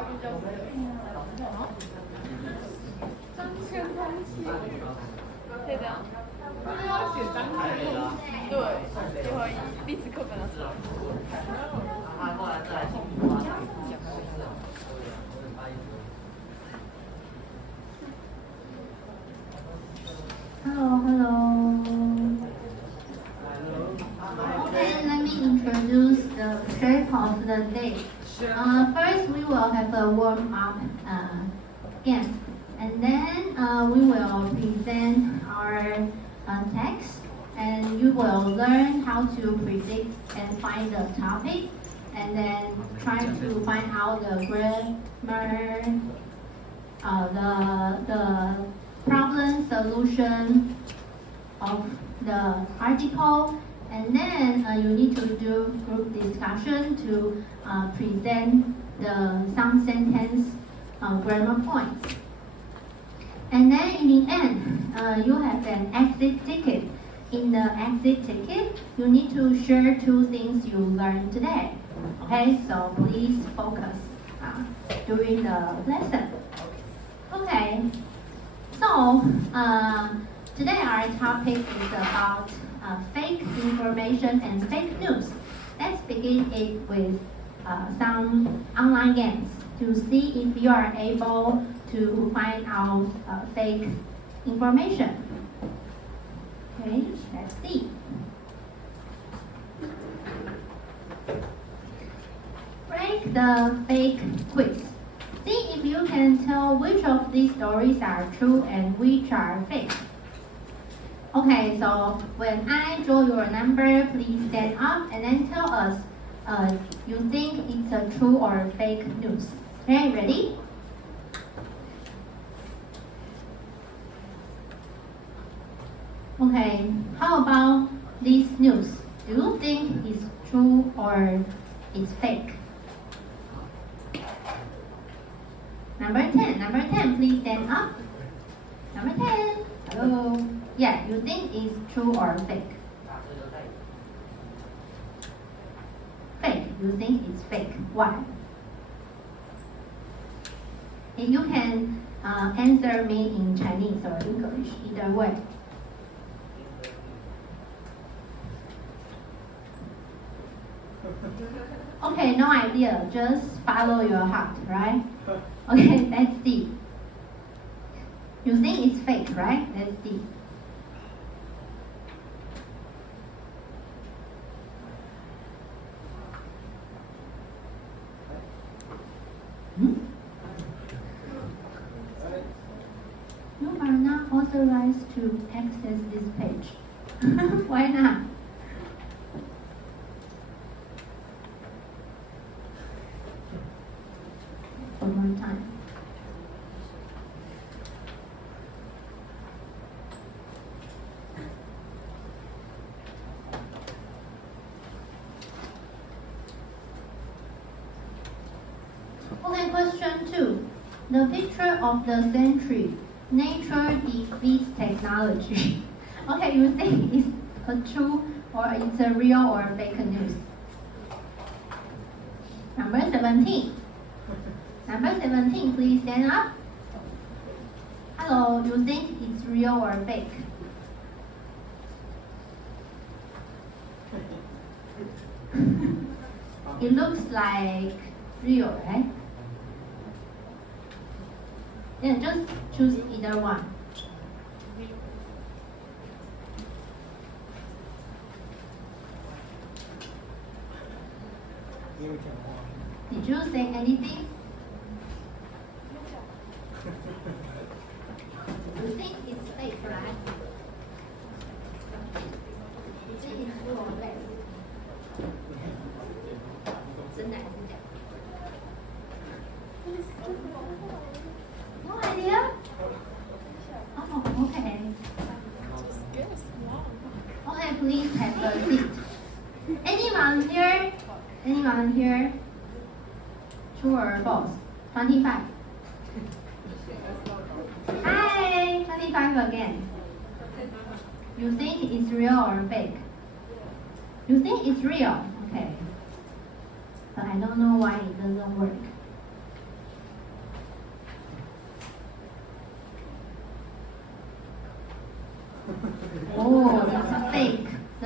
张千空气，可以这样。那要写张千空气。对，就会历史课本的时候。Hello. Okay, let me introduce the shape of the day. First, we will have a warm-up game, and then we will present our text, and you will learn how to predict and find the topic, and then try to find out the grammar, the problem solution of the article, and then you need to do group discussion to present some sentence grammar points. And then in the end, you have an exit ticket. In the exit ticket, you need to share 2 things you learned today. Okay, so please focus during the lesson. Okay, so today our topic is about fake information and fake news. Let's begin it with some online games to see if you are able to find out fake information. Okay, let's see. Break the fake quiz. See if you can tell which of these stories are true and which are fake. Okay, so when I draw your number, please stand up and then tell us you think it's a true or fake news. Okay, ready? Okay, how about this news? Do you think it's true or it's fake? Number 10, please stand up. Number 10, hello. Yeah, you think it's true or fake? Fake, you think it's fake. Why? And you can answer me in Chinese or English, either way. Okay, no idea, just follow your heart, right? Okay, let's see. You think it's fake, right? Let's see. You are not authorized to access this page. Why not? One more time. Okay, question 2. The picture of the century. Nature defeats technology. Okay, you think it's a true or it's a real or fake news? Number 17. Number 17, please stand up. Hello, you think it's real or fake? It looks like real, right? Yeah, just choose either one. Did you say anything? You think it's fake, right? You think it's true or fake? 真的还是假的？ No idea? Oh, okay. Okay, please have a seat. Anyone here? Anyone here? True or false? 25. Hi, 25 again. You think it's real or fake? You think it's real? Okay. But I don't know why it doesn't work.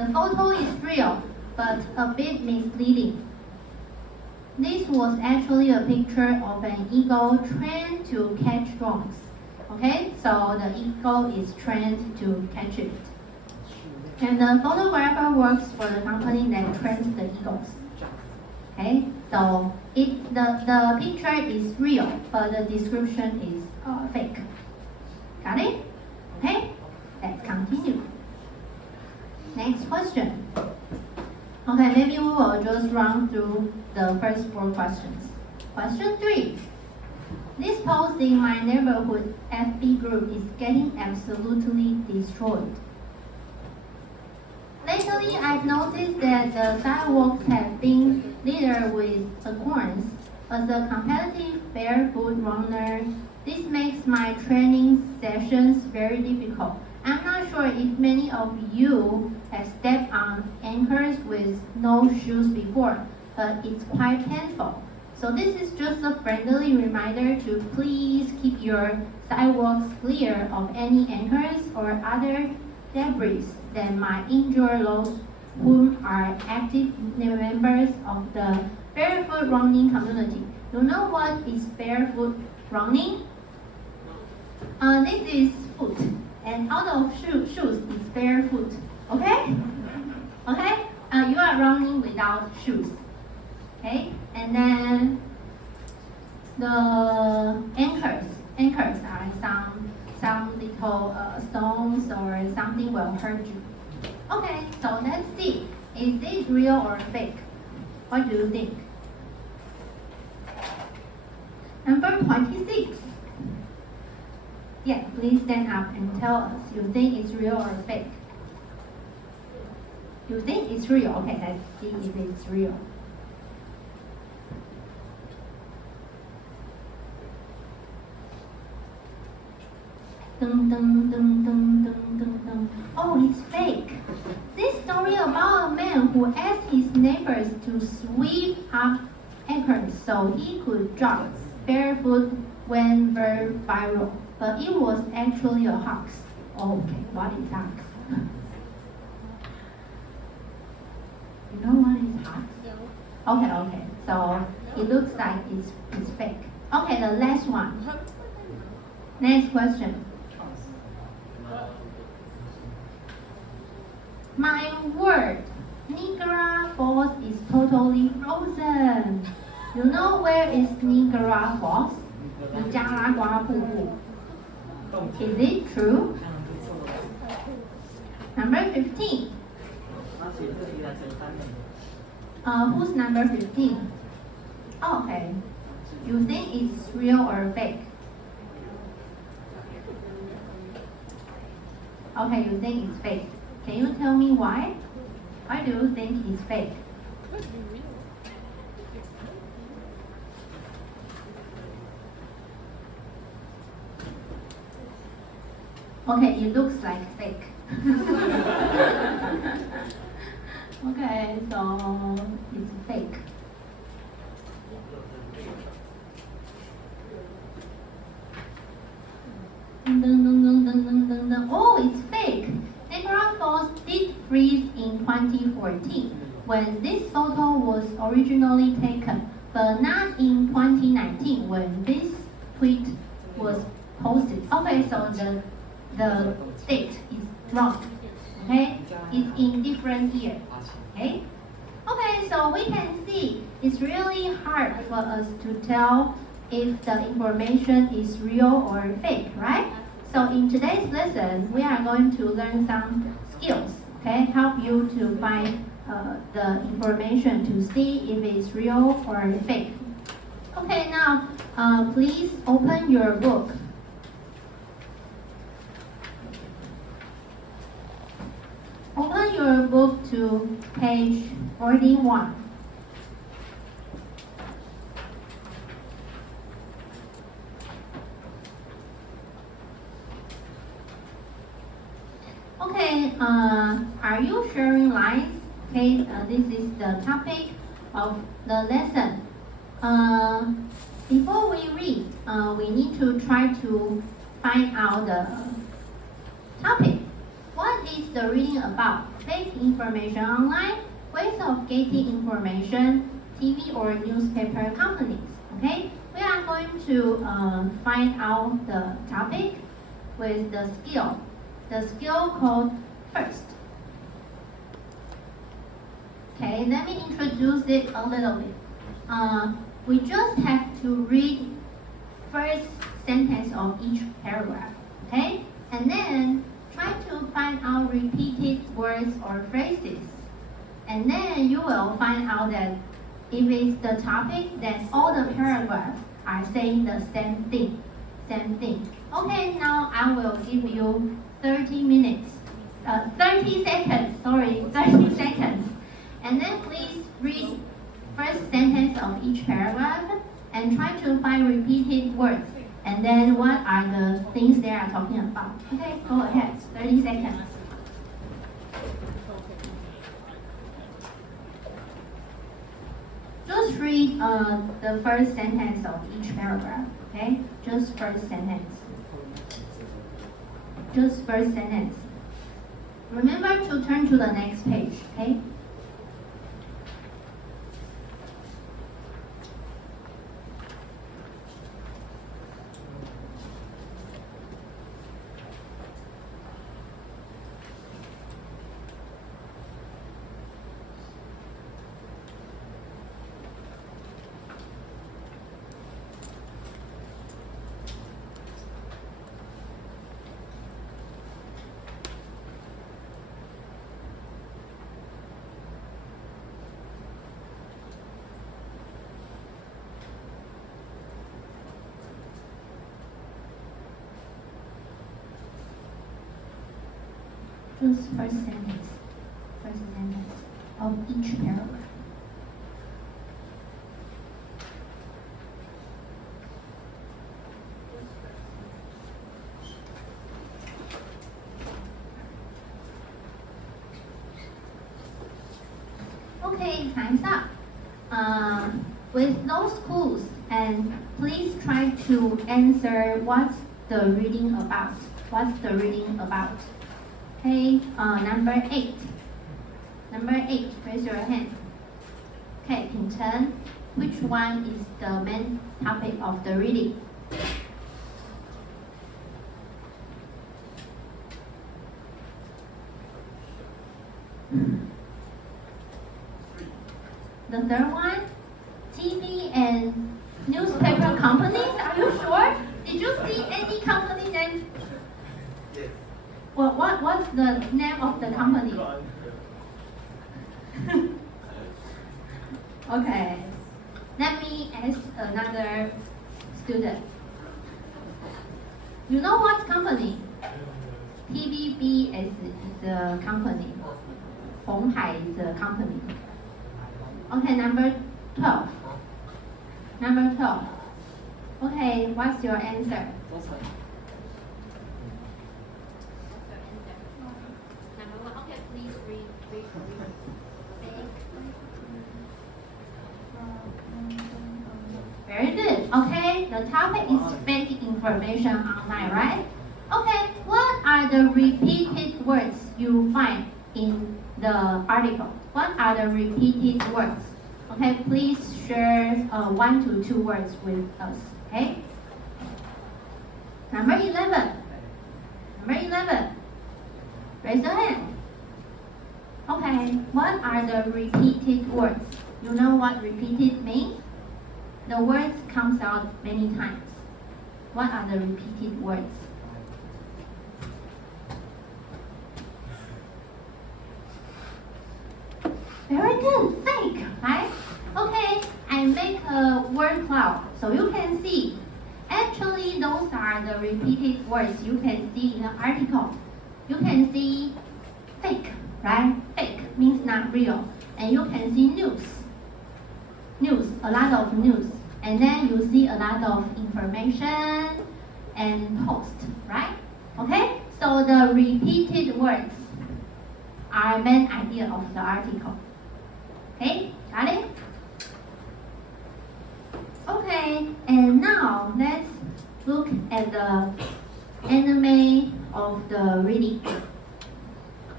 The photo is real, but a bit misleading. This was actually a picture of an eagle trained to catch drones. Okay, so the eagle is trained to catch it. And the photographer works for the company that trains the eagles. Okay, so the picture is real, but the description is fake. Got it? Okay, let's continue. Next question. Okay, maybe we will just run through the first 4 questions. Question 3. This post in my neighborhood FB group is getting absolutely destroyed. Lately, I've noticed that the sidewalks have been littered with acorns. As a competitive barefoot runner, this makes my training sessions very difficult. I'm not sure if many of you have stepped on anchors with no shoes before, but it's quite painful. So this is just a friendly reminder to please keep your sidewalks clear of any anchors or other debris that might injure those who are active members of the barefoot running community. You know what is barefoot running? This is foot, and out of shoes is barefoot. Okay? Okay? You are running without shoes. Okay? And then the anchors are some little stones or something will hurt you. Okay, so let's see. Is it real or fake? What do you think? Number 26. Yeah, please stand up and tell us. You think it's real or fake? You think it's real? Okay, let's see if it's real. Dun, dun, dun, dun, dun, dun, dun. Oh, it's fake. This story about a man who asked his neighbors to sweep up acorns so he could jog barefoot went very viral. But it was actually a hoax. Oh, okay, what is hoax? You know what is hoax? Okay, so it looks like it's fake. Okay, the last one. Next question. My word, Niagara Falls is totally frozen. You know where is Niagara Falls? 尼加拉瓜瀑布. Is it true? Number 15. Who's number 15? Okay. You think it's real or fake? Okay, you think it's fake. Can you tell me why? Why do you think it's fake? Okay, it looks like fake. Okay, so it's fake. Oh, it's fake. Niagara Falls did freeze in 2014 when this photo was originally taken, but not in 2019 when this tweet was posted. Okay, so the date is wrong. Okay, it's in different year. Okay. Okay, so we can see it's really hard for us to tell if the information is real or fake, right? So in today's lesson, we are going to learn some skills, okay, help you to find the information to see if it's real or fake. Okay, now please open your book. Open your book to page 41. Okay, are you sharing lines? Okay, this is the topic of the lesson. Before we read, we need to try to find out the topic. What what is the reading about? Fake information online, ways of getting information, TV or newspaper companies. Okay, we are going to find out the topic with the skill. The skill called first. Okay, let me introduce it a little bit. We just have to read first sentence of each paragraph, okay? And then try to find out repeated words or phrases. And then you will find out that if it's the topic, then all the paragraphs are saying the same thing. Okay, now I will give you 30 seconds. And then please read first sentence of each paragraph and try to find repeated words. And then what are the things they are talking about. Okay, go ahead, 30 seconds. Just read the first sentence of each paragraph, okay? Just first sentence. Remember to turn to the next page, okay? Just first sentence of each paragraph. Okay, time's up. With those clues, and please try to answer what's the reading about. Okay, number 8, raise your hand. Okay, Pinchen, which one is the main topic of the reading? The third one, TV and newspaper companies, are you sure? Did you see any company name? Yes. Well, what's the name of the company? Okay, let me ask another student. You know what company? TVBS is the company. Honghai is the company. Okay, number 12. Okay, what's your answer? Very good. Okay, the topic is fake information online, right? Okay, what are the repeated words you find in the article? What are the repeated words? Okay, please share 1 to 2 words with us. Okay. Number 11. Raise your hand. Okay, what are the repeated words? You know what repeated means? The words comes out many times. What are the repeated words? Very good, fake, right? Okay, I make a word cloud so you can see. Actually, those are the repeated words you can see in the article. You can see fake, right? Fake means not real. And you can see news, a lot of news. And then you see a lot of information and post, right? Okay, so the repeated words are main idea of the article. Okay, got it? Okay, and now let's look at the anime of the reading.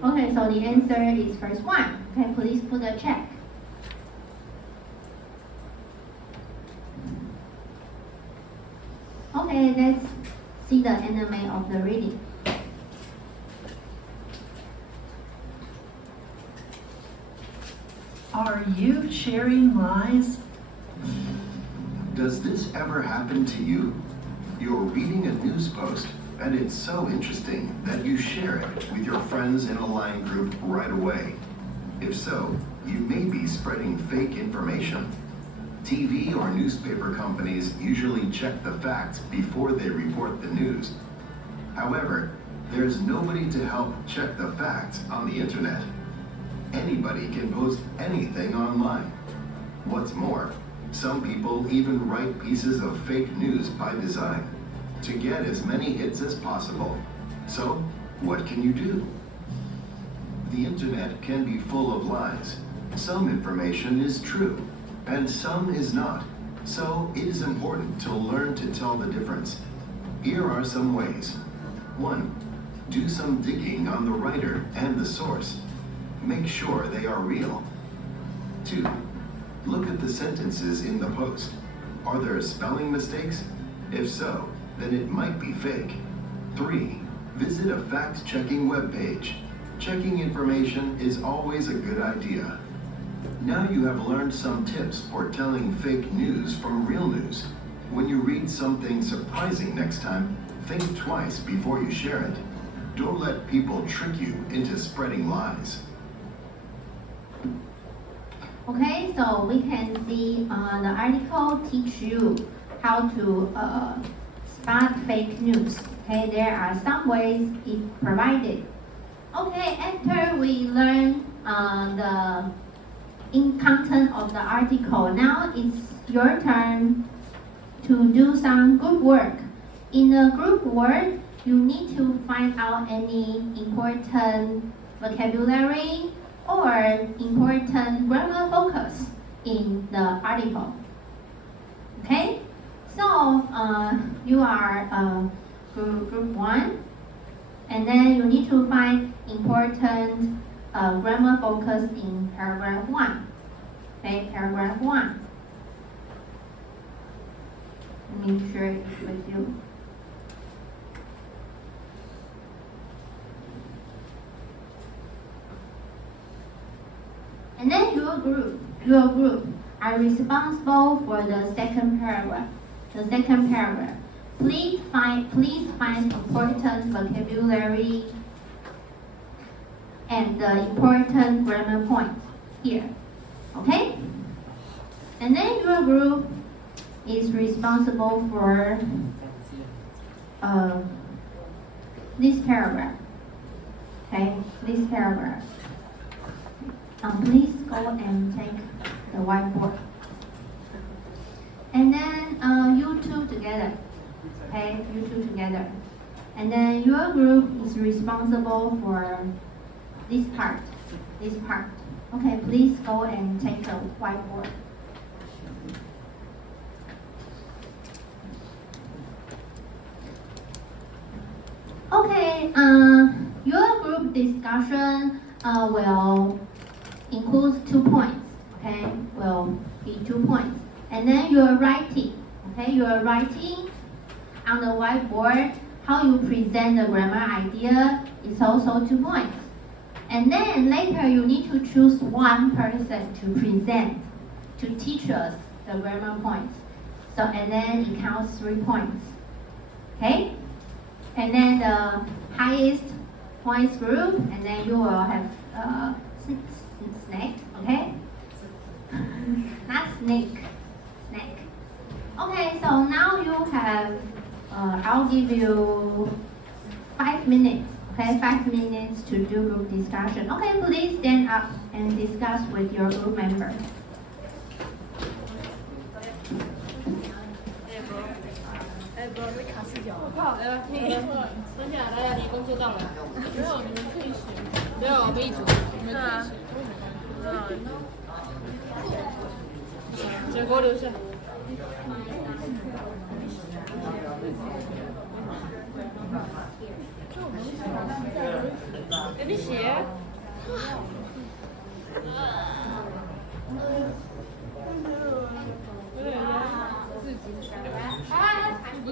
Okay, so the answer is first one. Okay, please put a check. Okay, let's see the anime of the reading. Are you sharing lies? Does this ever happen to you? You're reading a news post, and it's so interesting that you share it with your friends in a line group right away. If so, you may be spreading fake information. TV or newspaper companies usually check the facts before they report the news. However, there's nobody to help check the facts on the internet. Anybody can post anything online. What's more, some people even write pieces of fake news by design to get as many hits as possible. So, what can you do? The internet can be full of lies. Some information is true, and some is not. So, it is important to learn to tell the difference. Here are some ways. 1. Do some digging on the writer and the source. Make sure they are real. 2. Look at the sentences in the post. Are there spelling mistakes? If so, then it might be fake. 3. Visit a fact-checking webpage. Checking information is always a good idea. Now you have learned some tips for telling fake news from real news. When you read something surprising next time, think twice before you share it. Don't let people trick you into spreading lies. Okay, so we can see the article teach you how to spot fake news. Okay, there are some ways it provided. Okay, after we learn the content of the article, now it's your turn to do some group work. In the group work, you need to find out any important vocabulary or important grammar focus in the article. Okay, so you are group 1, and then you need to find important grammar focus in paragraph 1. Okay, paragraph 1. Let me share it with you. And then your group are responsible for the second paragraph. The second paragraph. Please find important vocabulary and the important grammar points here. Okay? And then your group is responsible for this paragraph. Okay, this paragraph. Please go and take the whiteboard. And then you two together. Okay, you two together. And then your group is responsible for this part. This part. Okay, please go and take the whiteboard. Okay, your group discussion will include 2 points. Okay, will be 2 points. And then you're writing. Okay, you're writing on the whiteboard how you present the grammar idea is also 2 points. And then later you need to choose one person to present, to teach us the grammar points. So, and then it counts 3 points. Okay? And then the highest points group, and then you will have snake, okay? Not snake, snake. Okay, so now you have, I'll give you 5 minutes, okay? 5 minutes to do group discussion. Okay, please stand up and discuss with your group members.不要被卡死脚。我靠！你蹲下来，大家离工作到了。没有，你们自己选。没有，我们一组。你们自己选。结果留下。给你写。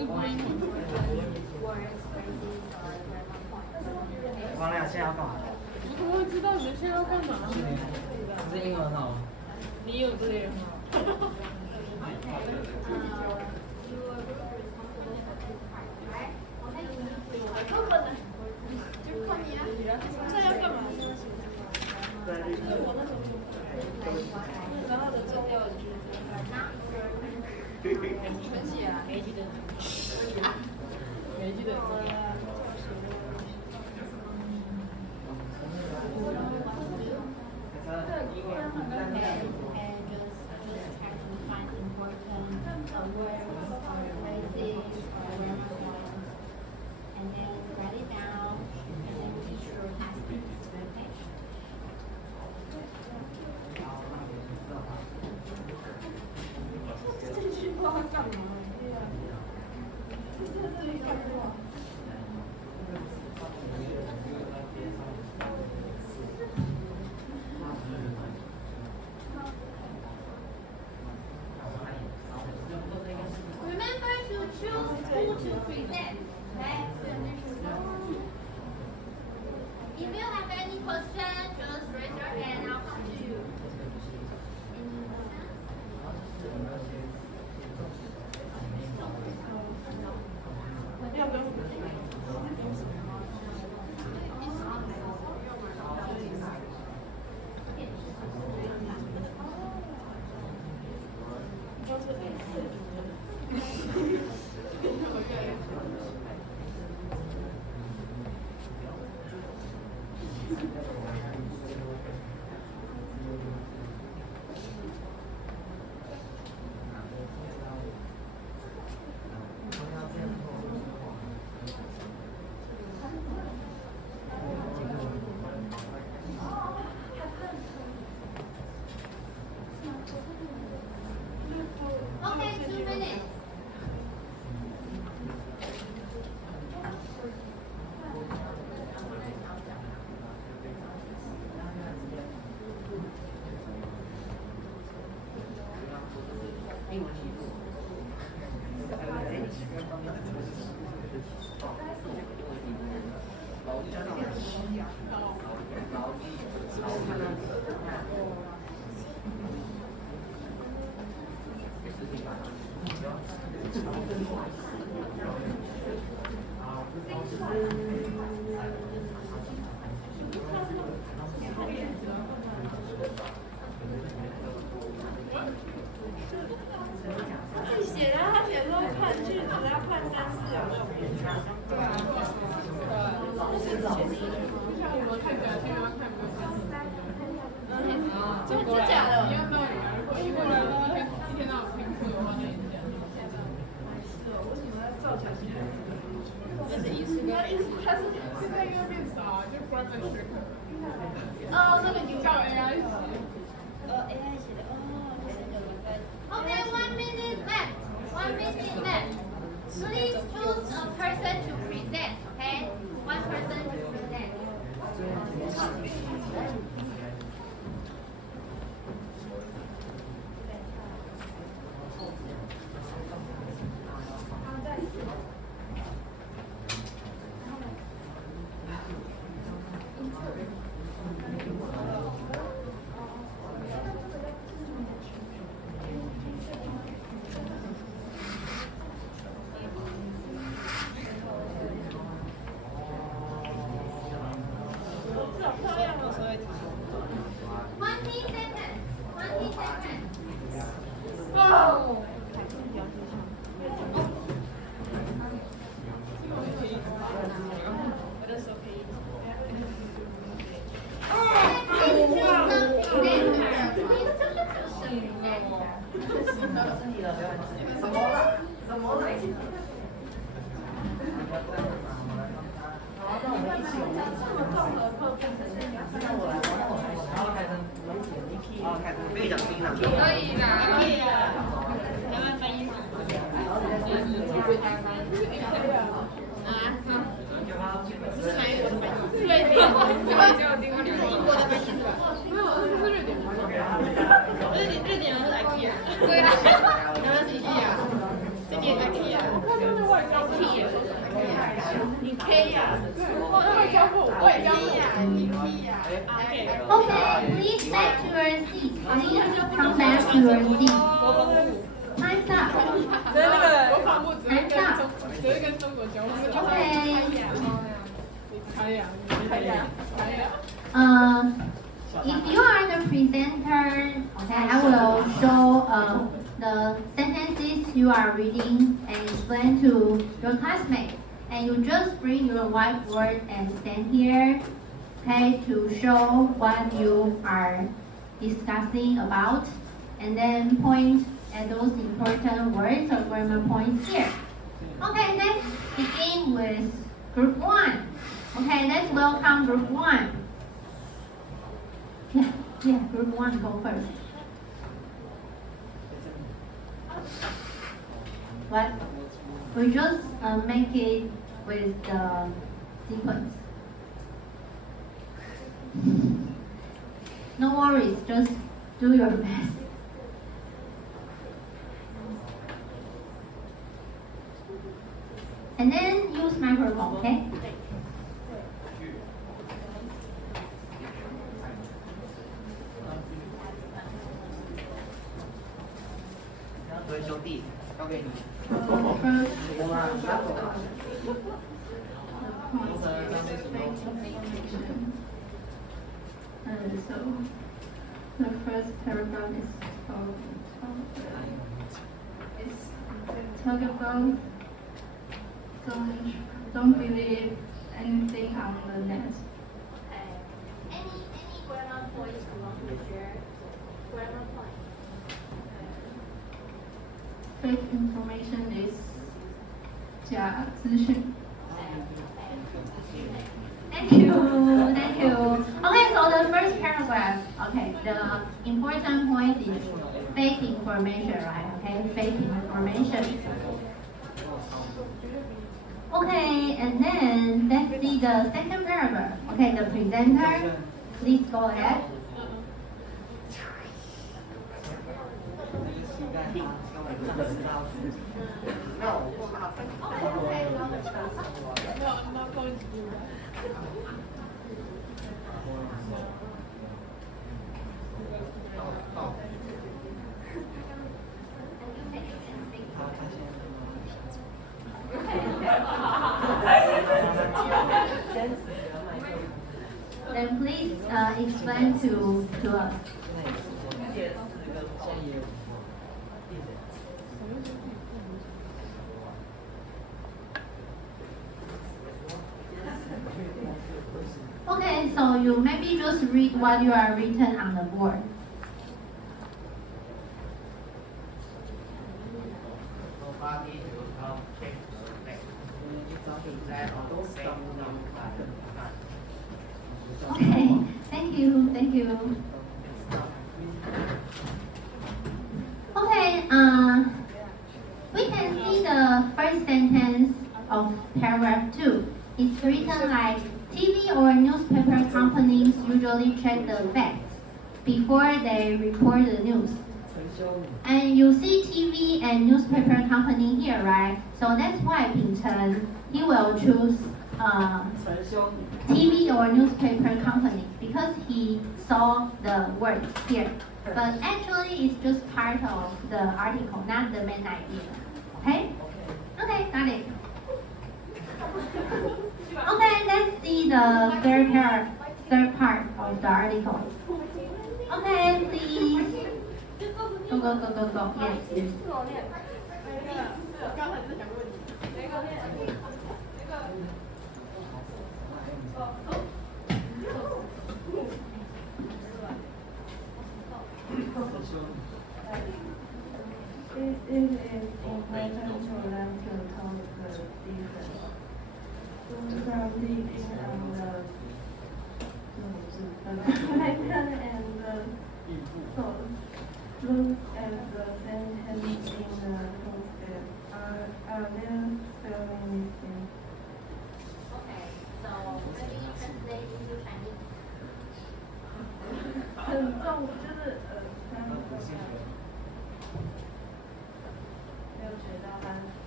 播英文。完了，现在要干嘛？我怎么会知道你们现在要干嘛？不是英文很好吗？你有这样吗？这要干嘛？然后的重要的就是全写啊，没记得，没记得。And then write it down, and then be sure to speak Spanish. 这句话干嘛？Remember to choose who to present. Okay? If you have any question, just raise your hand. I'll come to you. Okay, 2 minutes. Okay, 1 minute left. 1 minute left. Please choose a person to present. Okay, one person to present. 点 K 啊，我看他的外交 K 啊，你 K 呀，外交部，外交部呀，你 K 呀Okay, please back to your seat. Please come back to your seat. Time's up. 只是那个国防部只会跟中国交往。Okay. 开呀，开呀，开呀。If you are the presenter, okay, I will show the sentences you are reading and explain to your classmates. And you just bring your whiteboard and stand here, okay, to show what you are discussing about, and then point at those important words or grammar points here. Okay, let's begin with group 1. Okay, let's welcome group 1. Yeah, group 1, go first. What? We just make it with the sequence. No worries, just do your best. And then use microphone, okay? So the first paragraph is talk about don't believe anything on the net. Any grammar points you want to share? Grammar point. Fake information is 假资讯. Thank you. Okay, so the first paragraph, okay, the important point is fake information, right? Okay, fake information. Okay, and then let's see the second paragraph. Okay, the presenter, please go ahead. Then please explain to us. Okay, so you maybe just read what you are written on the board. Okay, thank you. Okay, we can see the first sentence of paragraph 2. It's written like, TV or newspaper companies usually check the facts before they report the news. And you see TV and newspaper company here, right? So that's why Ping-Chen, he will choose TV or newspaper company because he saw the words here. But actually it's just part of the article, not the main idea. Okay? Okay, got it. Okay, let's see the third part of the article. Okay, please. Go. Yes. It is important to learn to tell the difference. From reading and and the thoughts. Look at the sentence in the context. Are there spelling mistakes? Okay, so maybe translate into Chinese. 很重，就是没有学到单词。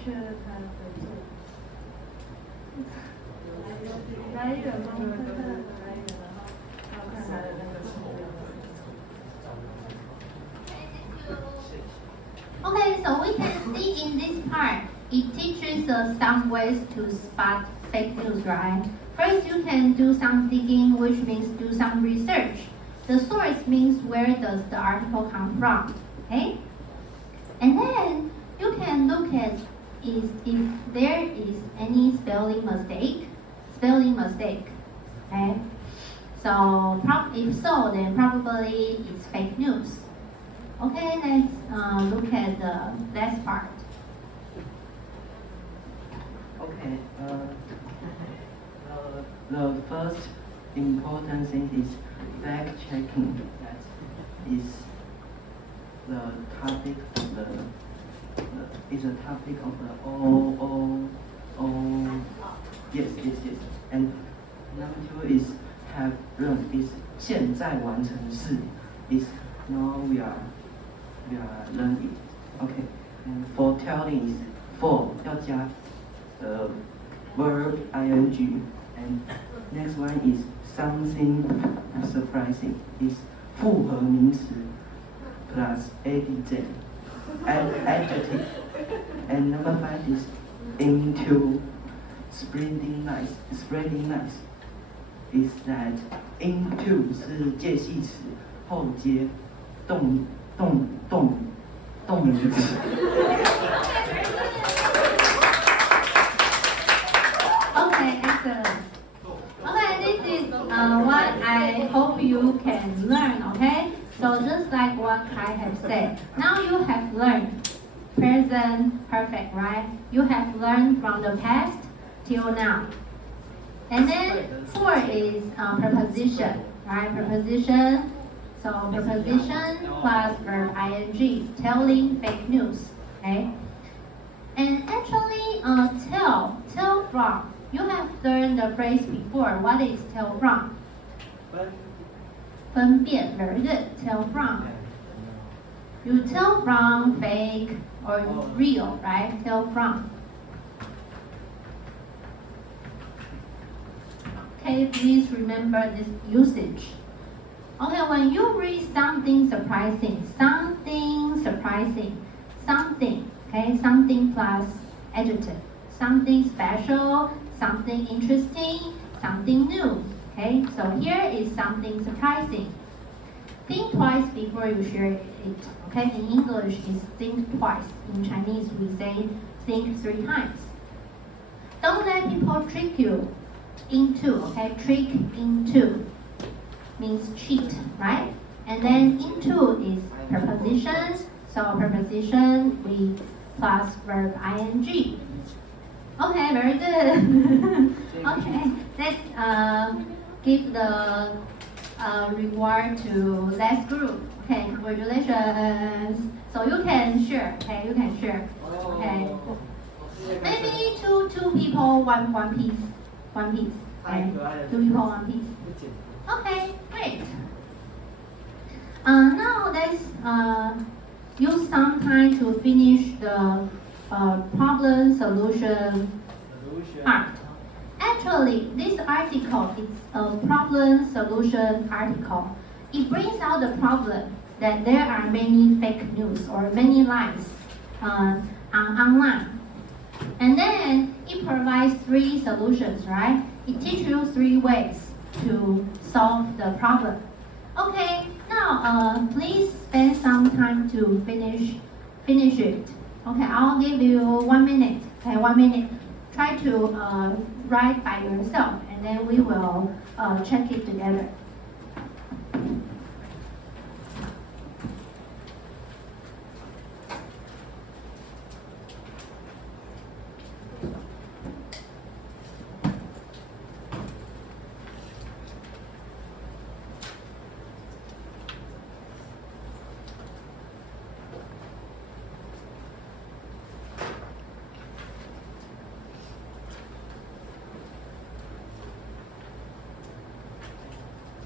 确认它的作者。来源吗？看它的来源，然后还有看它的那个数量。Okay, so we can see in this part, it teaches us some ways to spot fake news, right? First, you can do some digging, which means do some research. The source means where does the article come from, okay? And then you can look at if there is any spelling mistake, okay? So if so, then probably it's fake news. Okay, let's look at the last part. Okay, the first important thing is fact checking. That is the topic of yes. And number two is have learned is 现在完成式 is now we are learning. Okay, and for telling is for 要加verb ing, and next one is something surprising is 复合名词 plus adjective, and number 5 is into spreading nice is that into 是介系词后接动名词。Okay, excellent. Okay, this is what I hope you can learn, okay? So just like what I have said, now you have learned present perfect, right? You have learned from the past till now. And then 4 is preposition, right? Preposition. So preposition plus verb ing, telling fake news, okay? And actually, tell from. You have learned the phrase before. What is tell from? 分辨, very good. Tell from. You tell from fake or real, right? Tell from. Okay, please remember this usage. Okay, when you read something surprising, okay, something plus adjective, something special, something interesting, something new, okay? So here is something surprising. Think twice before you share it, okay? In English, it's think twice. In Chinese, we say think 3 times. Don't let people trick you into, okay? Trick into means cheat, right? And then into is preposition. So preposition we plus verb ing. Okay, very good. Okay, let's give the reward to last group. Okay, congratulations. So you can share. Okay, you can share. Okay, maybe two people one piece. Okay, 2 people 1 piece. Okay, great. Now let's use some time to finish the problem solution part. Actually, this article is a problem solution article. It brings out the problem that there are many fake news or many lies online. And then it provides 3 solutions, right? It teaches you 3 ways to solve the problem. Okay, now please spend some time to finish it. Okay, I'll give you 1 minute. Okay, 1 minute. Try to write by yourself, and then we will check it together.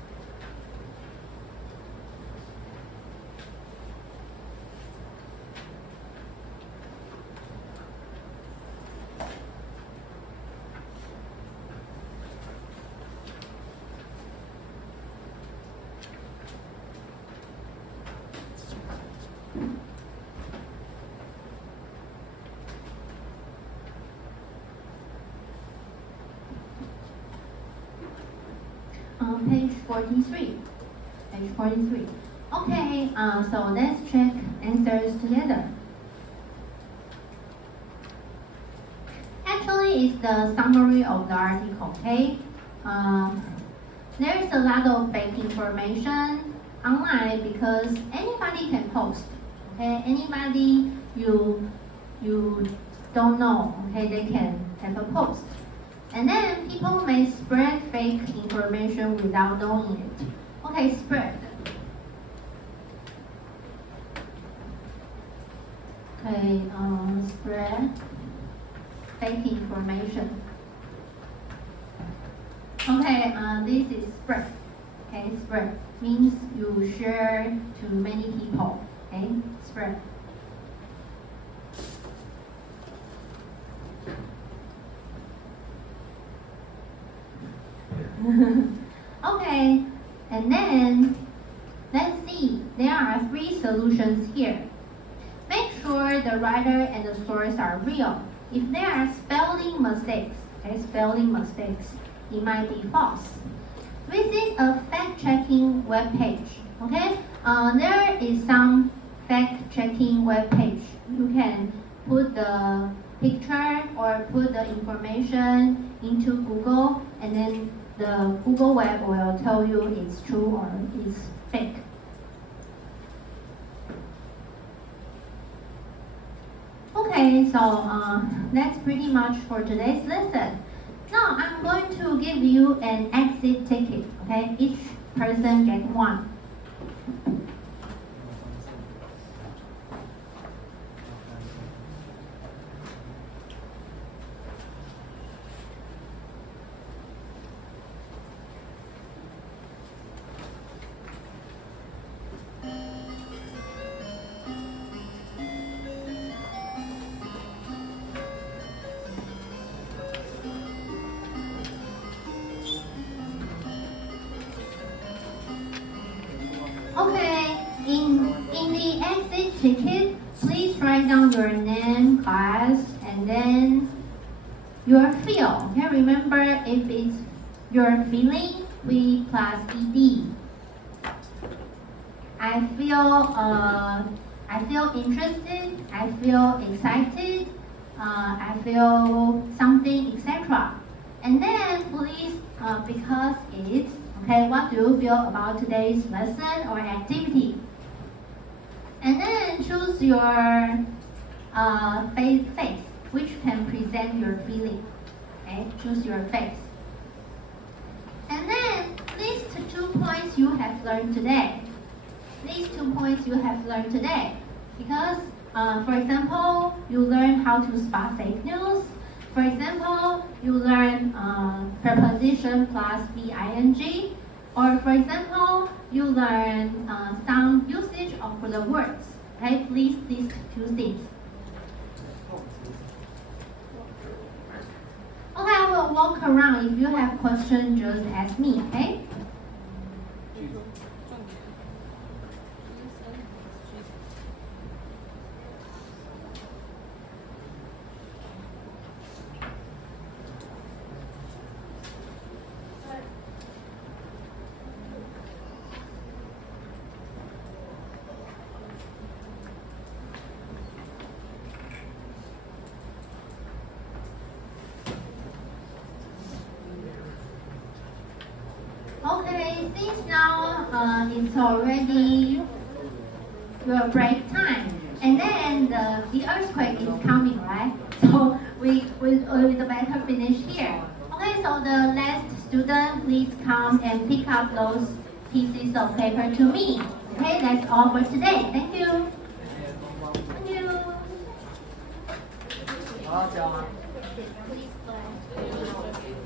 Page 43. Page 43. Okay, so let's check answers together. Actually, it's the summary of the article, okay? There's a lot of fake information online because anybody can post, okay? Anybody you don't know, okay, they can have a post. And then people may spread fake information without knowing it. Okay, spread. Okay, spread fake information. Okay, this is spread. Okay, spread means you share to many people. Okay, spread. Okay, and then let's see. There are 3 solutions here. Make sure the writer and the source are real. If there are spelling mistakes, okay, it might be false. Visit a fact-checking web page. Okay, there is some fact-checking web page. You can put the picture or put the information into Google, and then the Google web will tell you it's true or it's fake. Okay, so that's pretty much for today's lesson. Now I'm going to give you an exit ticket. Okay, each person get one. Okay, in the exit ticket, please write down your name, class, and then your feel. Okay, remember if it's your feeling, we plus ed. I feel interested. I feel excited. I feel something, etc. And then please, because it's okay, what do you feel about today's lesson or activity? And then choose your face, which can present your feeling. Okay, choose your face. And then list 2 points you have learned today. List 2 points you have learned today. Because, for example, you learn how to spot fake news. For example, you learn preposition plus ing. Or for example, you learn some usage of the words. Okay, please list 2 things. Okay, I will walk around. If you have questions, just ask me, okay? Okay, since now it's already your break time, and then the earthquake is coming, right? So we better finish here. Okay, so the last student, please come and pick up those pieces of paper to me. Okay, that's all for today. Thank you. Thank you. 我要教吗？Please play.